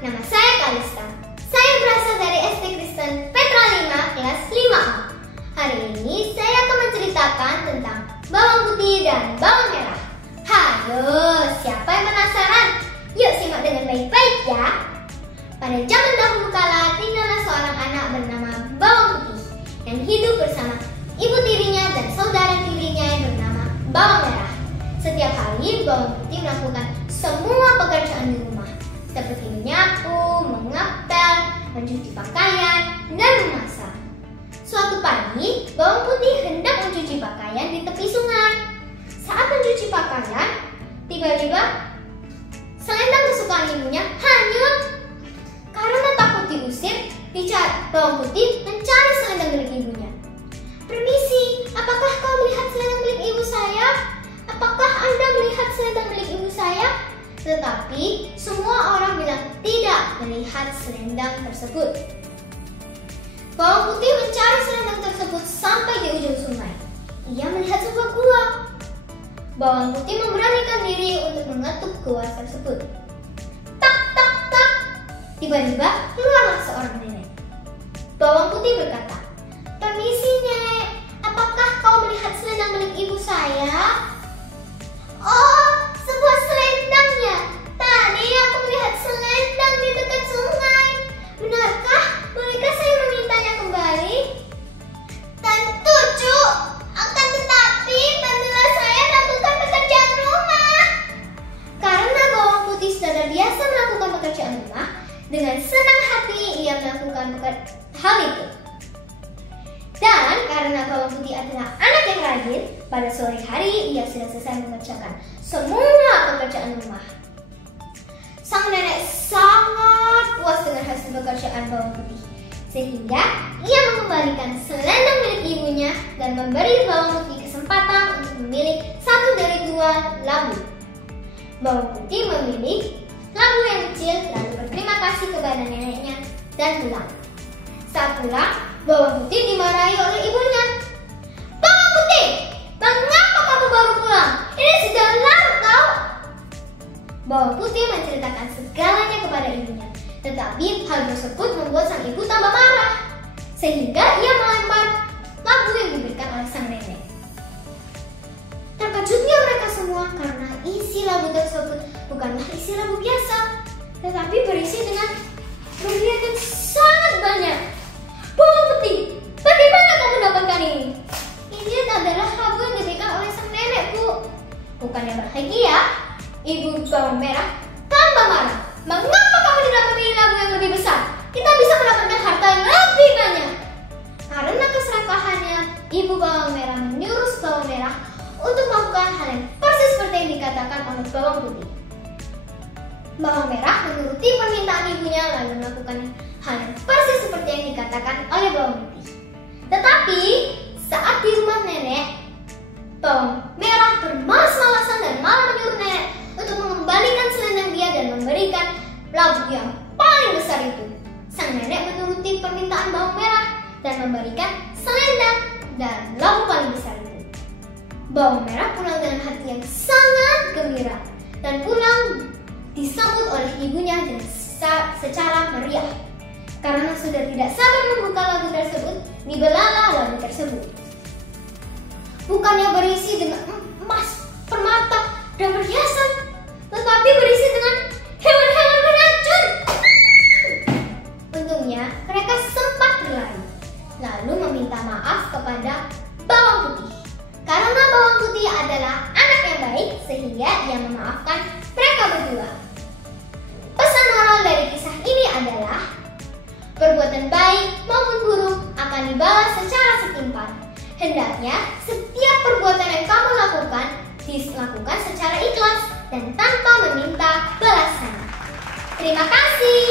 nama saya Kalista. Saya berasal dari SD Kristen Petra 5 kelas 5A. Hari ini saya akan menceritakan tentang bawang putih dan bawang merah. Hayo, siapa yang penasaran? Yuk simak dengan baik-baik ya. Pada zaman dahulu kala tinggallah seorang anak bernama Bawang Putih yang hidup bersama ibu tirinya dan saudara tirinya yang bernama Bawang Merah. Setiap hari Bawang Putih melakukan semua pekerjaan di rumah, seperti menyapu, mengepel, mencuci pakaian, dan memasak. Suatu pagi, Bawang Putih hendak mencuci pakaian di tepi sungai. Saat mencuci pakaian, tiba-tiba selendang kesukaan ibunya hanyut. Karena takut diusir, Bawang Putih mencari selendang milik ibunya. "Permisi, apakah kau melihat selendang milik ibu saya? Apakah Anda melihat selendang milik ibu saya?" Tetapi semua orang bilang tidak melihat selendang tersebut. Bawang Putih mencari selendang tersebut sampai di ujung sungai. Ia melihat sebuah gua. Bawang Putih memberanikan diri untuk mengetuk gua tersebut. Tak, tak, tak. Tiba-tiba keluarlah seorang nenek. Bawang Putih berkata, "Permisi Nenek, apakah kau melihat selendang milik ibu saya?" "Oh, sebuah selendangnya. Tadi aku melihat selendang di dekat sungai. Benarkah? Bolehkah saya memintanya kembali?" "Tentu, Cuk. Akan tetapi bantulah saya lakukan pekerjaan rumah." Karena Bawang Putih sudah terbiasa melakukan pekerjaan rumah, dengan senang hati ia melakukan hal itu. Dan karena Bawang Putih adalah anak yang rajin, pada sore hari ia sudah selesai mengerjakan semua pekerjaan rumah. Sang nenek sangat puas dengan hasil pekerjaan Bawang Putih, sehingga ia mengembalikan selendang milik ibunya dan memberi Bawang Putih kesempatan untuk memilih satu dari dua labu. Bawang Putih memilih labu yang kecil, lalu berterima kasih kepada neneknya dan pulang. Saat pulang, Bawang Putih dimarahi oleh ibunya. "Bawang Putih, mengapa kamu baru pulang? Ini sudah larut tau." Bawang Putih menceritakan segalanya kepada ibunya, tetapi hal tersebut membuat sang ibu tambah marah, sehingga ia melempar labu yang diberikan oleh sang nenek. Terkejutnya mereka semua karena isi labu tersebut bukanlah isi labu biasa, tetapi berisi dengan berlian yang sangat banyak. "Bawang Putih, bagaimana kamu dapatkan ini?" "Ini adalah labu yang diberikan oleh sang nenek, Bu." Bukannya bahagia, ibu Bawang Merah tambah marah. "Mengapa kamu tidak memilih labu yang lebih besar? Kita bisa mendapatkan harta yang lebih banyak." Karena keserakahannya, ibu Bawang Merah menyuruh Bawang Merah untuk melakukan hal yang persis seperti yang dikatakan oleh Bawang Putih. Bawang Merah menuruti permintaan ibunya lalu melakukan hal yang persis seperti yang dikatakan oleh Bawang Putih. Tetapi saat di rumah nenek, Bawang Merah bermalas-malasan dan malah menyuruh nenek untuk mengembalikan selendang dia dan memberikan labu yang paling besar itu. Sang nenek menuruti permintaan Bawang Merah dan memberikan selendang dan labu paling besar itu. Bawang Merah pulang dengan hati yang sangat gembira dan pulang disambut oleh ibunya dengan secara meriah. Karena sudah tidak sabar membuka labu tersebut, dibelalah labu tersebut. Bukannya berisi dengan emas, permata, dan perhiasan, tetapi berisi dengan hewan-hewan beracun. Untungnya mereka sempat berlari, lalu meminta maaf kepada Bawang Putih. Karena Bawang Putih adalah anak yang baik, sehingga ia memaafkan mereka berdua. Pesan moral dari kisah ini adalah, perbuatan baik maupun buruk akan dibalas secara setimpal. Hendaknya setiap perbuatan yang kamu lakukan dilakukan secara ikhlas dan tanpa meminta balasan. Terima kasih.